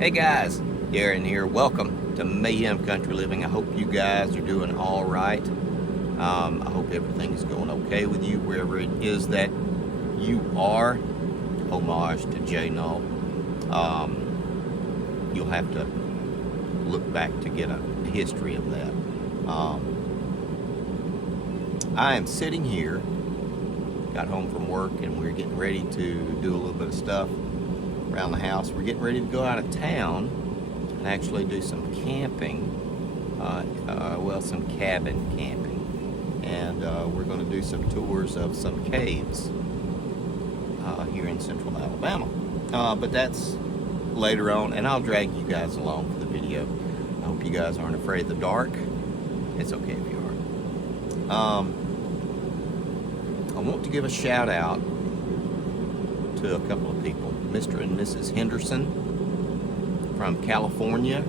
Hey guys, Darren here. Welcome to Mayhem Country Living. I hope you guys are doing all right. I hope everything's going okay with you wherever it is that you are. Homage to J Null. You'll have to look back to get a history of that. I am sitting here, got home from work, and we're getting ready to do a little bit of stuff around the house. We're getting ready to go out of town and actually do some camping, some cabin camping, and we're going to do some tours of some caves here in central Alabama, but that's later on, and I'll drag you guys along for the video. I hope you guys aren't afraid of the dark. It's okay if you are. I want to give a shout out to a couple of people. Mr. and Mrs. Henderson from California.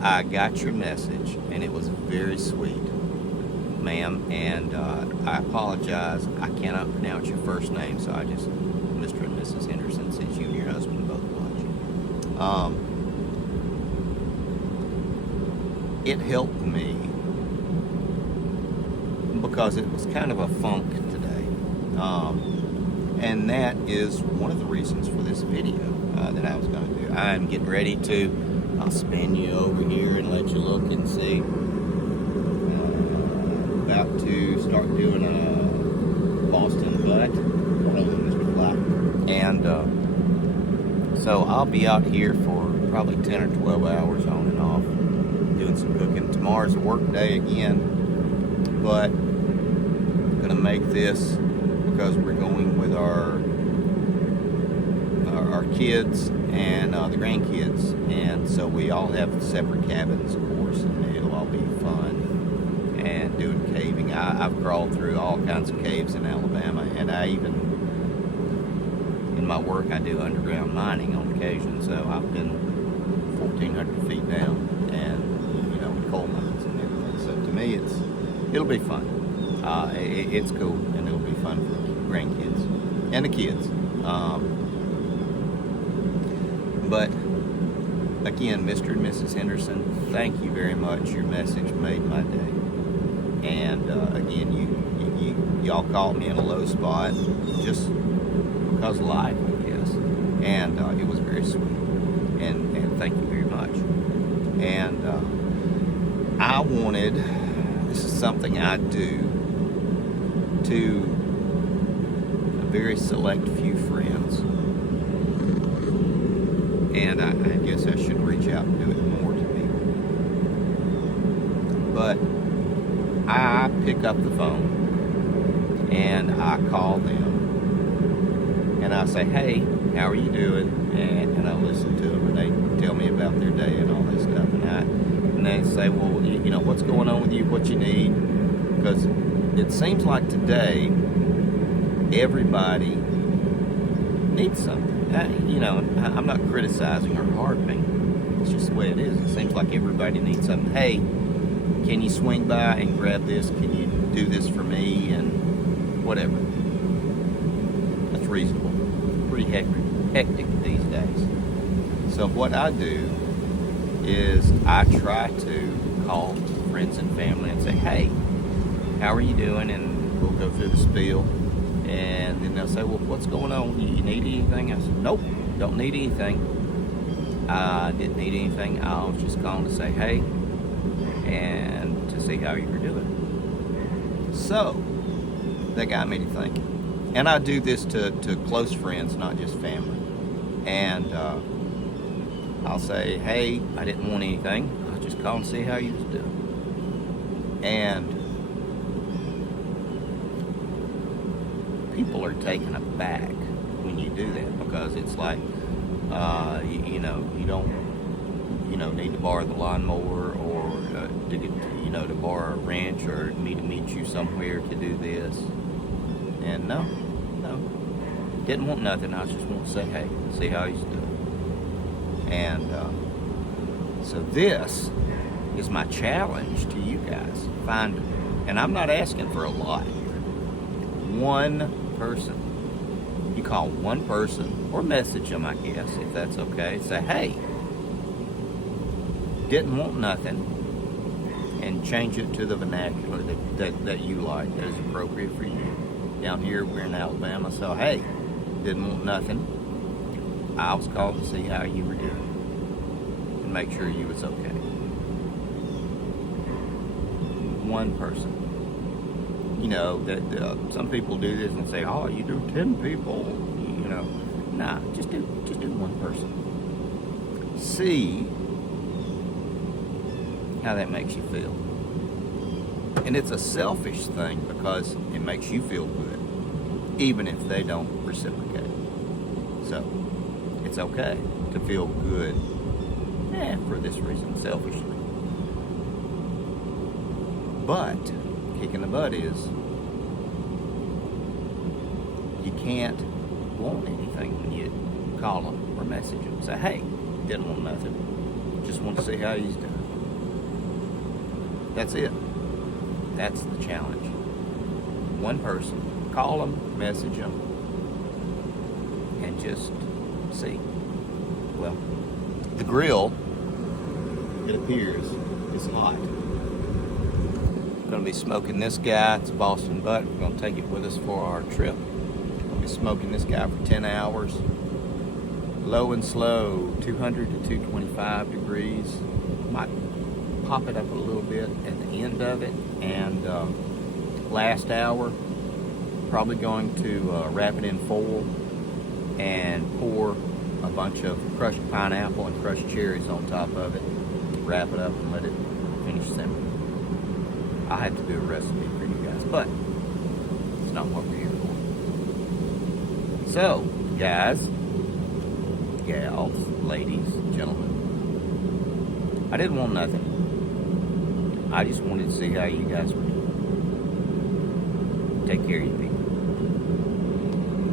I got your message and it was very sweet, ma'am, and I apologize, I cannot pronounce your first name, so I just, Mr. and Mrs. Henderson, since you and your husband both watch. It helped me because it was kind of a funk today. And that is one of the reasons for this video that I was going to do. I'm getting ready to, I'll spin you over here and let you look and see. About to start doing a Boston butt. And so I'll be out here for probably 10 or 12 hours on and off doing some cooking. Tomorrow's a work day again, but I'm going to make this because we're going with our kids and the grandkids, and so we all have separate cabins, of course, and it'll all be fun. And doing caving, I've crawled through all kinds of caves in Alabama, and I even, in my work, I do underground mining on occasion, so I've been 1,400 feet down, and with coal mines and everything. So to me, it'll be fun. It's cool, and it'll be fun for the grandkids and the kids. But again, Mr. and Mrs. Henderson, thank you very much. Your message made my day. And again, y'all caught me in a low spot just because of life, I guess. And it was very sweet. And thank you very much. And I wanted, this is something I do to a very select few friends. And I guess I should reach out and do it more to people. But I pick up the phone and I call them and I say, hey, how are you doing? And I listen to them and they tell me about their day and all this stuff. And they say, well, what's going on with you? What you need? Because it seems like today everybody needs something. I'm not criticizing or harping. It's just the way it is. It seems like everybody needs something. Hey, can you swing by and grab this? Can you do this for me? And whatever. That's reasonable. Pretty hectic these days. So what I do is I try to call friends and family and say, hey, how are you doing? And we'll go through the spiel. And then they'll say, well, what's going on? You need anything? I said, nope, don't need anything. I didn't need anything. I was just calling to say hey and to see how you were doing. So that got me to thinking. And I do this to close friends, not just family. And I'll say, hey, I didn't want anything. I was just calling to see how you was doing. And people are taken aback when you do that, because it's like, you don't, need to borrow the lawnmower or to get, to borrow a wrench or me to meet you somewhere to do this. And no, didn't want nothing. I just want to say hey, see how he's doing. And so this is my challenge to you guys. And I'm not asking for a lot here. One person. You call one person or message them, I guess, if that's okay. Say, hey, didn't want nothing, and change it to the vernacular that you like, that is appropriate for you. Down here, we're in Alabama, so hey, didn't want nothing. I was called to see how you were doing and make sure you was okay. One person. You know, that some people do this and say, oh, you do 10 people, you know. Nah, just do one person. See how that makes you feel. And it's a selfish thing because it makes you feel good, even if they don't reciprocate. So, it's okay to feel good for this reason, selfishly. But, kick in the butt is, you can't want anything when you call them or message them. Say, hey, didn't want nothing. Just want to see how he's doing. That's it. That's the challenge. One person. Call them, message them, and just see. Well, the grill, it appears, is hot. We're going to be smoking this guy. It's a Boston Butt. We're going to take it with us for our trip. We'll be smoking this guy for 10 hours. Low and slow, 200 to 225 degrees. Might pop it up a little bit at the end of it. And last hour, probably going to wrap it in foil and pour a bunch of crushed pineapple and crushed cherries on top of it. Wrap it up and let it finish simmering. I had to do a recipe for you guys, but it's not what we're here for. So, guys, gals, ladies, gentlemen, I didn't want nothing. I just wanted to see how you guys were doing. Take care of you people.